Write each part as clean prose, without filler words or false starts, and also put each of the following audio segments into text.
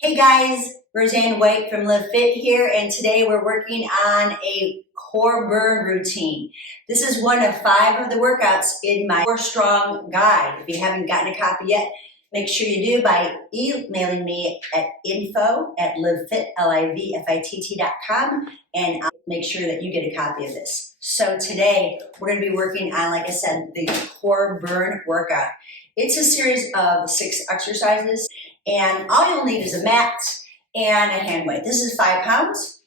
Hey guys, Roseanne White from LIVFITT here, and today we're working on a core burn routine. This is one of 5 of the workouts in my Core Strong guide. If you haven't gotten a copy yet, make sure you do by emailing me at info@livfitt.com, and I'll make sure that you get a copy of this. So today we're going to be working on, like I said, the core burn workout. It's a series of 6 exercises, and all you'll need is a mat and a hand weight. This is 5 pounds.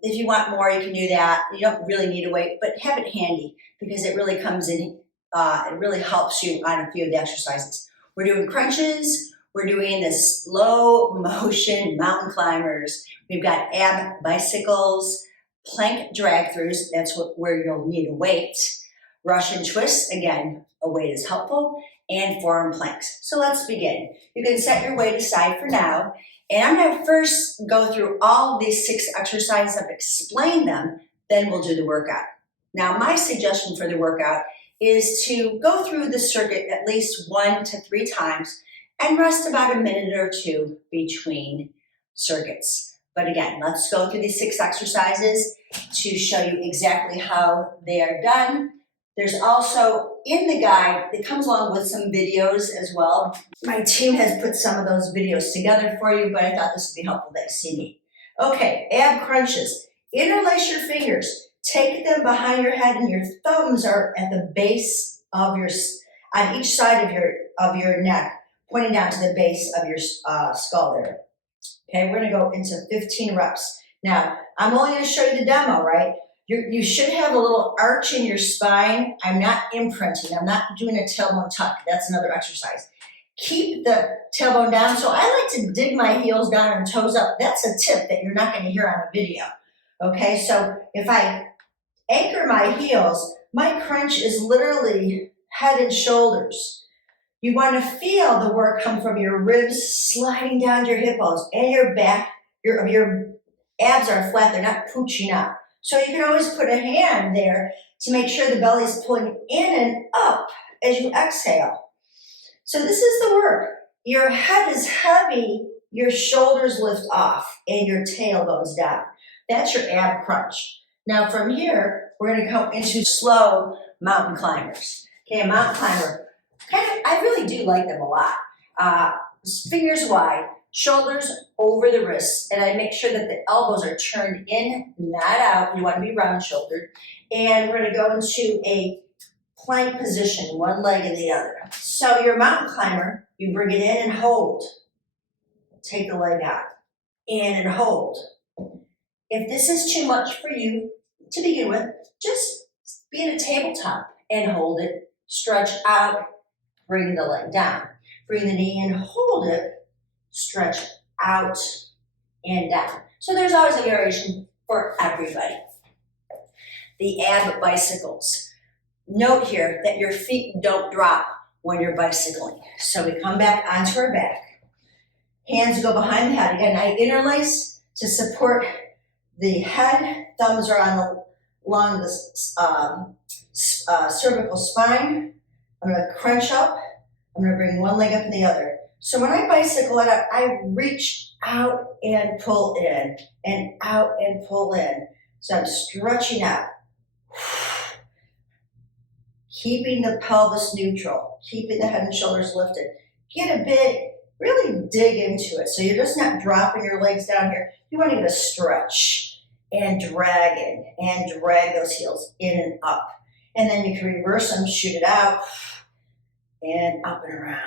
If you want more, you can do that. You don't really need a weight, but have it handy because it really comes in, it really helps you on a few of the exercises. We're doing crunches. We're doing the slow motion mountain climbers. We've got ab bicycles, plank drag-throughs. That's where you'll need a weight. Russian twists, again, a weight is helpful, and forearm planks. So let's begin. You can set your weight aside for now, and I'm going to first go through all of these 6 exercises and explain them, then we'll do the workout. Now, my suggestion for the workout is to go through the circuit at least 1 to 3 times and rest about a minute or 2 between circuits. But again, let's go through these 6 exercises to show you exactly how they are done. There's also, in the guide, it comes along with some videos as well. My team has put some of those videos together for you, but I thought this would be helpful that you see me. Okay, ab crunches. Interlace your fingers. Take them behind your head, and your thumbs are at the base of your, on each side of your neck, pointing down to the base of your skull there. Okay, we're gonna go into 15 reps. Now, I'm only gonna show you the demo, right? You should have a little arch in your spine. I'm not imprinting. I'm not doing a tailbone tuck. That's another exercise. Keep the tailbone down. So I like to dig my heels down and toes up. That's a tip that you're not going to hear on a video. Okay, so if I anchor my heels, my crunch is literally head and shoulders. You want to feel the work come from your ribs sliding down to your hip bones and your back. Your abs are flat. They're not pooching out. So you can always put a hand there to make sure the belly is pulling in and up as you exhale. So this is the work. Your head is heavy, your shoulders lift off, and your tail goes down. That's your ab crunch. Now from here, we're going to go into slow mountain climbers. Okay, a mountain climber, I really do like them a lot. Fingers wide. Shoulders over the wrists, and I make sure that the elbows are turned in, not out. You want to be round shouldered. And we're going to go into a plank position, one leg and the other. So your mountain climber, you bring it in and hold. Take the leg out. In and hold. If this is too much for you to begin with, just be in a tabletop and hold it. Stretch out, bring the leg down. Bring the knee in, hold it. Stretch out and down. So there's always a variation for everybody. The ab bicycles. Note here that your feet don't drop when you're bicycling. So we come back onto our back. Hands go behind the head. Again, I interlace to support the head. Thumbs are along the cervical spine. I'm going to crunch up. I'm going to bring one leg up and the other. So when I bicycle it up, I reach out and pull in, and out and pull in. So I'm stretching out. Keeping the pelvis neutral, keeping the head and shoulders lifted. Get a bit, really dig into it. So you're just not dropping your legs down here. You want to get a stretch and drag in and drag those heels in and up. And then you can reverse them, shoot it out, and up and around.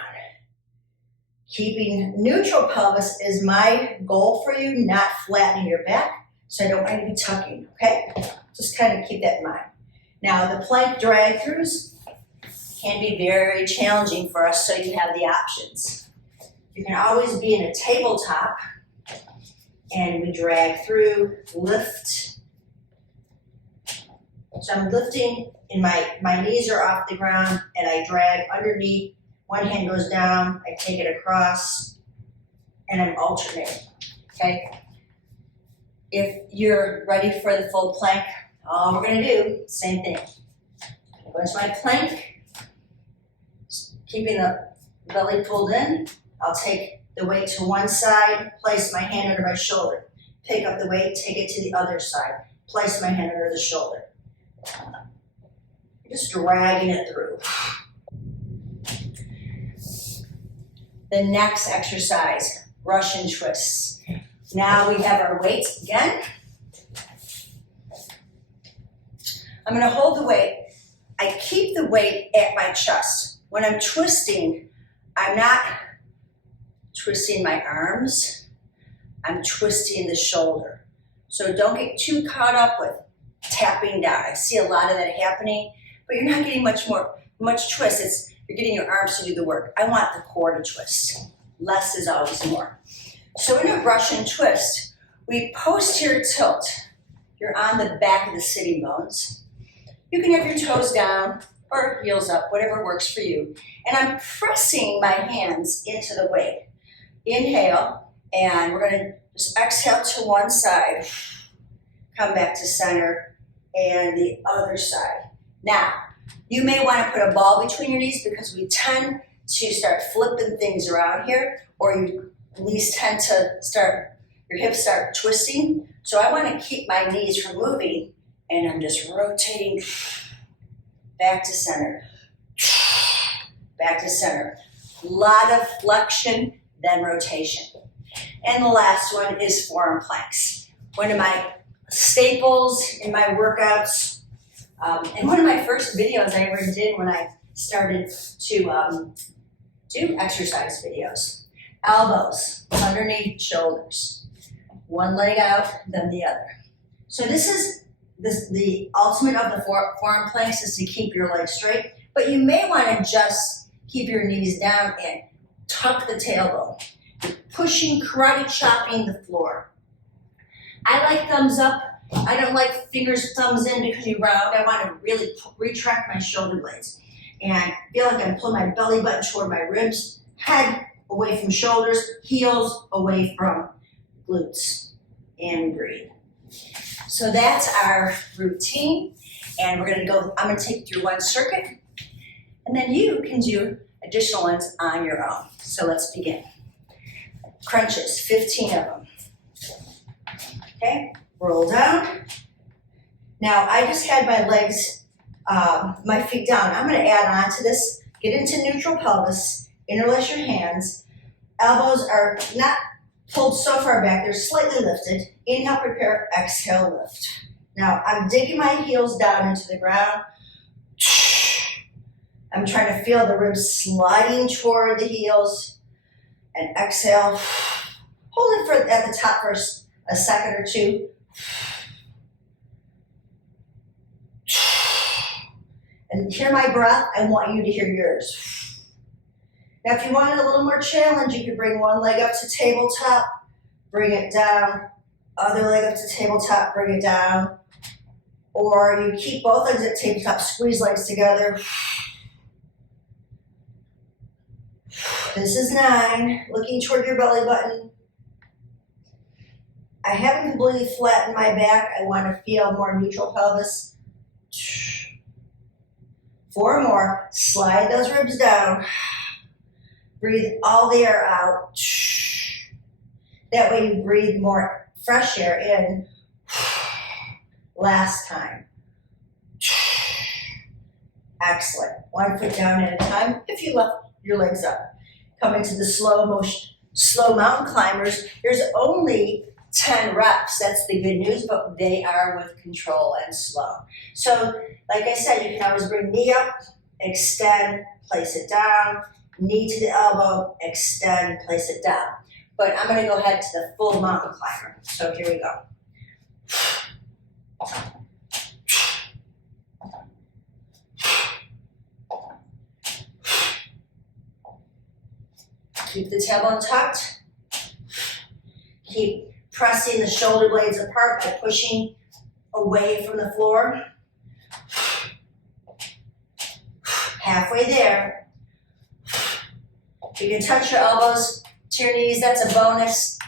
Keeping neutral pelvis is my goal for you, not flattening your back. So I don't want you to be tucking, okay? Just kind of keep that in mind. Now, the plank drag-throughs can be very challenging for us, so you have the options. You can always be in a tabletop, and we drag through, lift. So I'm lifting, and my knees are off the ground, and I drag underneath. One hand goes down, I take it across, and I'm alternating, okay? If you're ready for the full plank, all we're gonna do, same thing. Go into my plank, keeping the belly pulled in. I'll take the weight to one side, place my hand under my shoulder. Pick up the weight, take it to the other side. Place my hand under the shoulder. Just dragging it through. The next exercise, Russian twists. Now we have our weights again. I'm gonna hold the weight. I keep the weight at my chest. When I'm twisting, I'm not twisting my arms, I'm twisting the shoulder. So don't get too caught up with tapping down. I see a lot of that happening, but you're not getting much twist. You're getting your arms to do the work. I want the core to twist. Less is always more. So in a Russian twist, we posterior tilt. You're on the back of the sitting bones. You can have your toes down or heels up, whatever works for you. And I'm pressing my hands into the weight. Inhale, and we're gonna just exhale to one side, come back to center, and the other side. Now, you may wanna put a ball between your knees because we tend to start flipping things around here, or you at least tend to your hips start twisting. So I wanna keep my knees from moving, and I'm just rotating back to center, back to center. A lot of flexion, then rotation. And the last one is forearm planks. One of my staples in my workouts, and one of my first videos I ever did when I started to do exercise videos. Elbows underneath shoulders. One leg out, then the other. So this is the ultimate of the forearm planks is to keep your legs straight, but you may want to just keep your knees down and tuck the tailbone. You're pushing, karate chopping the floor. I like thumbs up. I don't like fingers, thumbs in because you round. I want to really retract my shoulder blades and feel like I'm pulling my belly button toward my ribs, head away from shoulders, heels away from glutes, and breathe. So that's our routine, and we're gonna go, I'm gonna take you through one circuit, and then you can do additional ones on your own. So let's begin. Crunches, 15 of them. Okay, roll down. Now I just had my legs, my feet down. I'm gonna add on to this, get into neutral pelvis, interlace your hands. Elbows are not pulled so far back, they're slightly lifted. Inhale, prepare, exhale, lift. Now, I'm digging my heels down into the ground. I'm trying to feel the ribs sliding toward the heels. And exhale. Hold it at the top for a second or two. And hear my breath, I want you to hear yours. Now, if you wanted a little more challenge, you could bring one leg up to tabletop, bring it down, other leg up to tabletop, bring it down, or you keep both legs at tabletop, squeeze legs together. This is 9, looking toward your belly button. I haven't completely flattened my back. I want to feel more neutral pelvis. 4 more, slide those ribs down. Breathe all the air out. That way you breathe more fresh air in. Last time. Excellent. 1 foot down at a time. If you left your legs up. Coming to the slow mountain climbers. There's only 10 reps. That's the good news, but they are with control and slow. So, like I said, you can always bring knee up, extend, place it down. Knee to the elbow, extend, place it down. But I'm gonna go ahead to the full mountain climber. So here we go. Keep the tailbone tucked. Keep pressing the shoulder blades apart by pushing away from the floor. Halfway there. You can touch your elbows to your knees, that's a bonus.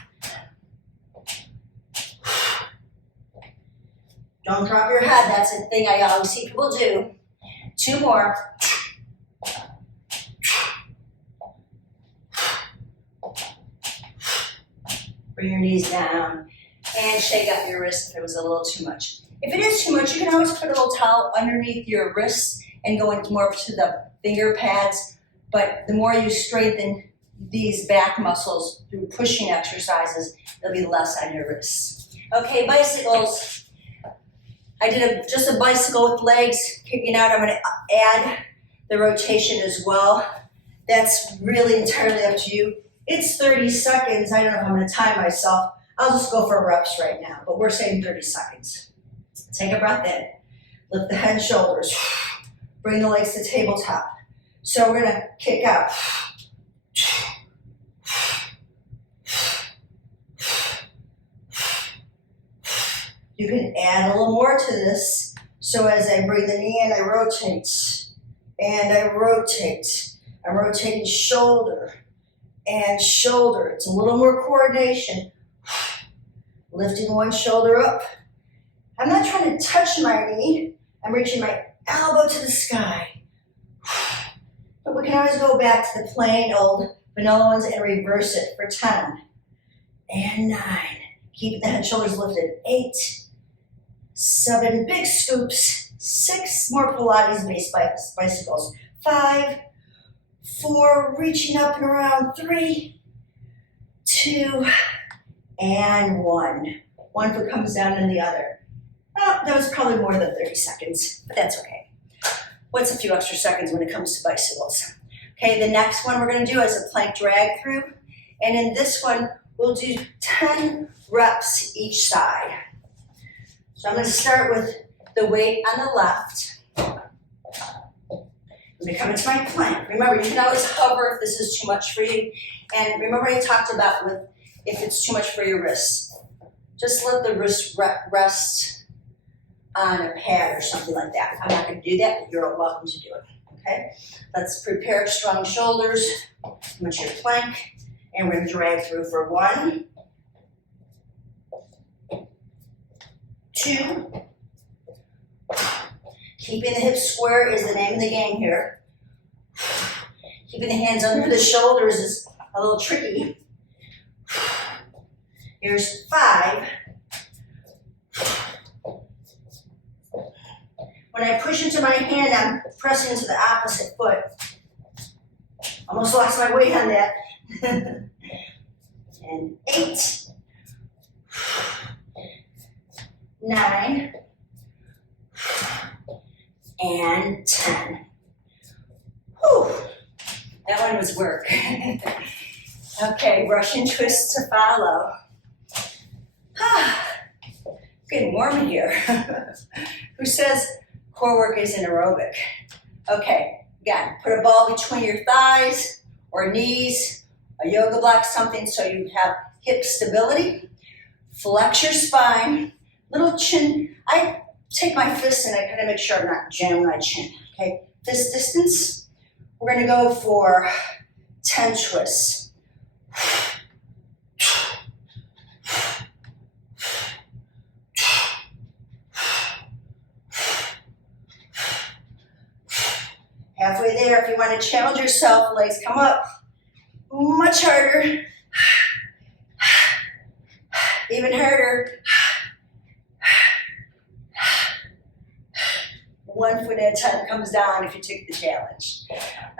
Don't drop your head, that's a thing I always see people do. 2 more. Bring your knees down and shake up your wrist if it was a little too much. If it is too much, you can always put a little towel underneath your wrists and go into more to the finger pads. But the more you strengthen these back muscles through pushing exercises, there'll be less on your wrists. Okay, bicycles. I did just a bicycle with legs kicking out. I'm going to add the rotation as well. That's really entirely up to you. It's 30 seconds. I don't know if I'm going to time myself. I'll just go for reps right now, but we're saying 30 seconds. Take a breath in. Lift the head and shoulders. Bring the legs to tabletop. So we're going to kick out. You can add a little more to this. So as I bring the knee in, I rotate. And I rotate. I'm rotating shoulder and shoulder. It's a little more coordination. Lifting one shoulder up. I'm not trying to touch my knee. I'm reaching my elbow to the sky. But we can always go back to the plain old vanilla ones and reverse it for 10 and 9. Keep the head shoulders lifted. 8, 7, big scoops. 6 more Pilates based bicycles. 5, 4, reaching up and around. 3, 2, and 1. One foot comes down and the other. Oh, that was probably more than 30 seconds, but that's okay. What's a few extra seconds when it comes to bicycles? Okay, the next one we're going to do is a plank drag through. And in this one, we'll do 10 reps each side. So I'm going to start with the weight on the left. I'm going to come into my plank. Remember, you can always hover if this is too much for you. And remember I talked about with if it's too much for your wrists. Just let the wrist rest on a pad or something like that. I'm not going to do that, but you're welcome to do it. Okay? Let's prepare strong shoulders. Come into your plank. And we're going to drag through for 1, 2. Keeping the hips square is the name of the game here. Keeping the hands under the shoulders is a little tricky. Here's 5. When I push into my hand, I'm pressing into the opposite foot. Almost lost my weight on that. And 8, 9, and 10. Whew. That one was work. Okay, Russian twist to follow. Getting warm in here. Who says core work isn't aerobic? Okay, again, put a ball between your thighs or knees, a yoga block, something so you have hip stability. Flex your spine, little chin. I take my fist and I kind of make sure I'm not jamming my chin. Okay, fist distance. We're going to go for 10 twists. Halfway there, if you want to challenge yourself, legs come up. Much harder. Even harder. 1 foot at a time comes down if you took the challenge.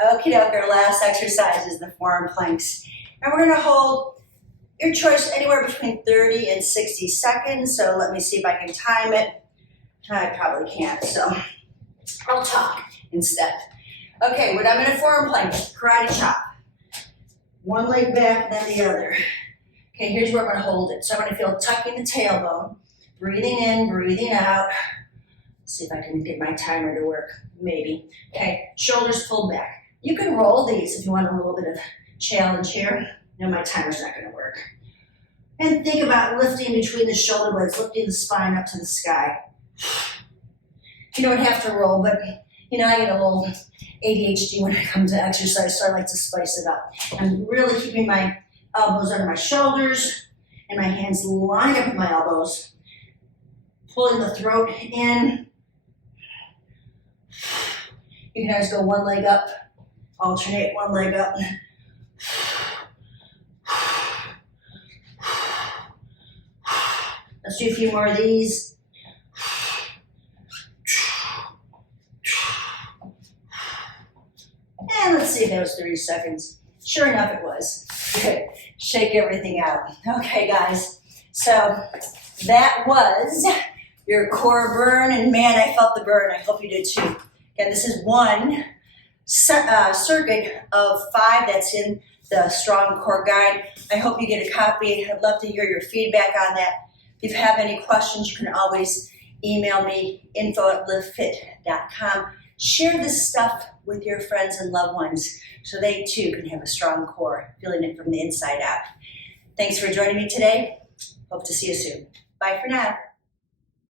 Okie doke, our last exercise is the forearm planks. And we're going to hold your choice anywhere between 30 and 60 seconds. So let me see if I can time it. I probably can't, so I'll talk instead. Okay, what I'm in a forearm plank, karate chop. One leg back, then the other. Okay, here's where I'm going to hold it. So I'm going to feel tucking the tailbone, breathing in, breathing out. Let's see if I can get my timer to work, maybe. Okay, shoulders pulled back. You can roll these if you want a little bit of challenge here. No, my timer's not going to work. And think about lifting between the shoulder blades, lifting the spine up to the sky. You don't have to roll, but you know, I get a little ADHD when it comes to exercise, so I like to spice it up. I'm really keeping my elbows under my shoulders and my hands lined up with my elbows. Pulling the throat in. You can always go one leg up, alternate one leg up. Let's do a few more of these. And let's see if that was 30 seconds. Sure enough, it was. Good. Shake everything out. Okay, guys. So that was your core burn. And man, I felt the burn. I hope you did too. Again, this is one circuit of 5 that's in the Strong Core Guide. I hope you get a copy. I'd love to hear your feedback on that. If you have any questions, you can always email me, info@livefit.com. Share this stuff with your friends and loved ones so they too can have a strong core, feeling it from the inside out. Thanks for joining me today. Hope to see you soon. Bye for now.